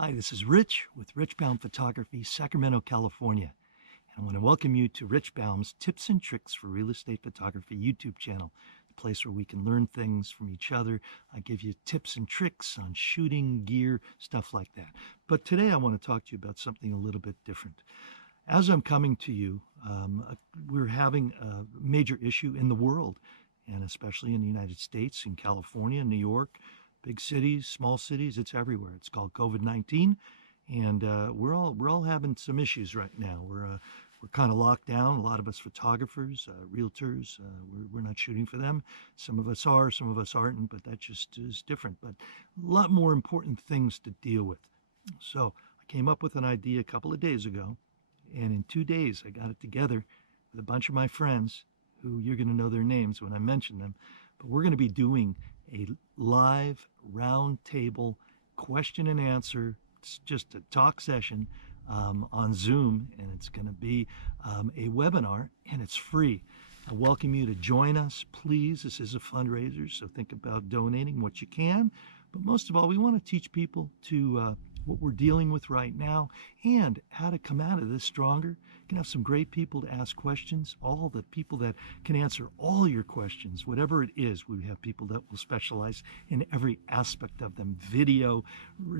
Hi, this is Rich with Rich Baum Photography, Sacramento, California. And I want to welcome you to Rich Baum's Tips and Tricks for Real Estate Photography YouTube channel, the place where we can learn things from each other. I give you tips and tricks on shooting, gear, stuff like that. But today I want to talk to you about something a little bit different. As I'm coming to you, we're having a major issue in the world, and especially in the United States, in California, New York, big cities, small cities, it's everywhere. It's called COVID-19, and we're all having some issues right now. We're kind of locked down. A lot of us photographers, realtors, we're not shooting for them. Some of us are, some of us aren't, but that just is different. But a lot more important things to deal with. So I came up with an idea a couple of days ago, and in 2 days I got it together with a bunch of my friends who you're going to know their names when I mention them. But we're going to be doing a live round table question and answer. It's just a talk session on Zoom, and it's going to be a webinar, and it's free. I welcome you to join us, please. This is a fundraiser, so think about donating what you can. But most of all, we want to teach people to what we're dealing with right now and how to come out of this stronger. You can have some great people to ask questions, all the people that can answer all your questions, whatever it is. We have people that will specialize in every aspect of them: video,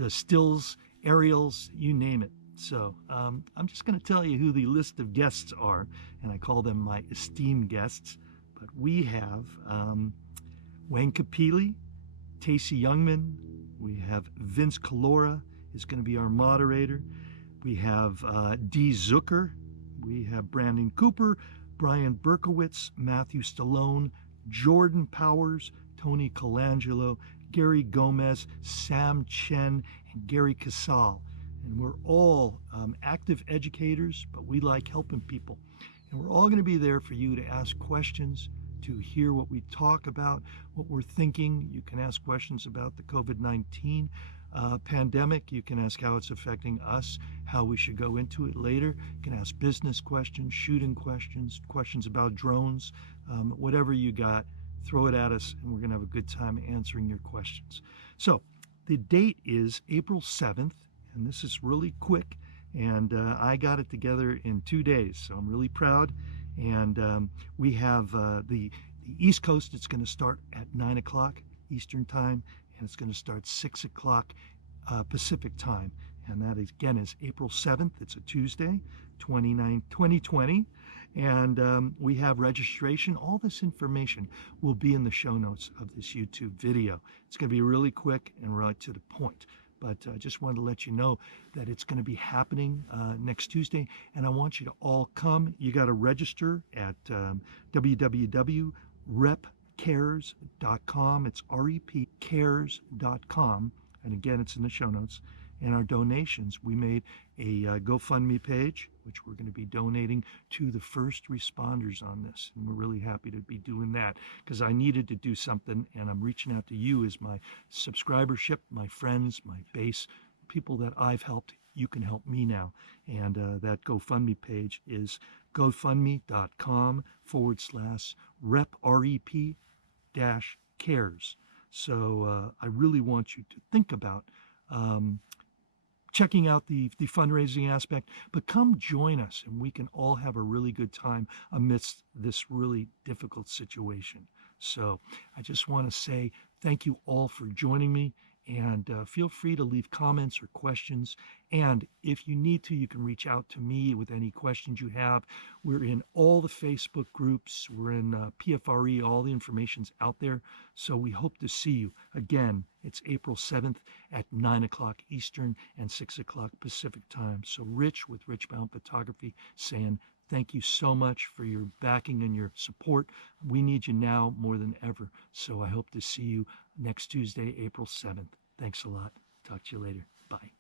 stills, aerials, you name it. So I'm just going to tell you who the list of guests are, and I call them my esteemed guests. But we have Wayne Capili, Tacey Jungmann, we have Vince Collura is going to be our moderator. We have Zunker, we have Brandon Cooper, Brian Berkowitz, Matthew Stallone, Jordan Powers, Tony Colangelo, Garey Gomez, Sam Chen, and Garey Kasl. And we're all active educators, but we like helping people. And we're all going to be there for you to ask questions, to hear what we talk about, what we're thinking. You can ask questions about the COVID-19 pandemic. You can ask how it's affecting us, how we should go into it later. You can ask business questions, shooting questions, questions about drones, whatever you got, throw it at us, and we're going to have a good time answering your questions. So the date is April 7th, and this is really quick, and I got it together in 2 days, so I'm really proud. And we have the East Coast. It's going to start at 9 o'clock Eastern time, and it's going to start 6 o'clock Pacific time. And that, again, is April 7th. It's a Tuesday, 2020. And we have registration. All this information will be in the show notes of this YouTube video. It's going to be really quick and right to the point. But I just wanted to let you know that it's going to be happening next Tuesday, and I want you to all come. You got to register at www.repcares.com. It's repcares.com, and again, it's in the show notes. And our donations, we made a GoFundMe page, which we're going to be donating to the first responders on this. And we're really happy to be doing that because I needed to do something, and I'm reaching out to you as my subscribership, my friends, my base, people that I've helped. You can help me now. And that GoFundMe page is gofundme.com/rep-cares. So I really want you to think about checking out the fundraising aspect, but come join us and we can all have a really good time amidst this really difficult situation. So I just want to say thank you all for joining me, and feel free to leave comments or questions. And if you need to, you can reach out to me with any questions you have. We're in all the Facebook groups. We're in PFRE. All the information's out there. So we hope to see you. Again, it's April 7th at 9 o'clock Eastern and 6 o'clock Pacific time. So Rich with Rich Baum Photography saying thank you so much for your backing and your support. We need you now more than ever. So I hope to see you next Tuesday, April 7th. Thanks a lot. Talk to you later. Bye.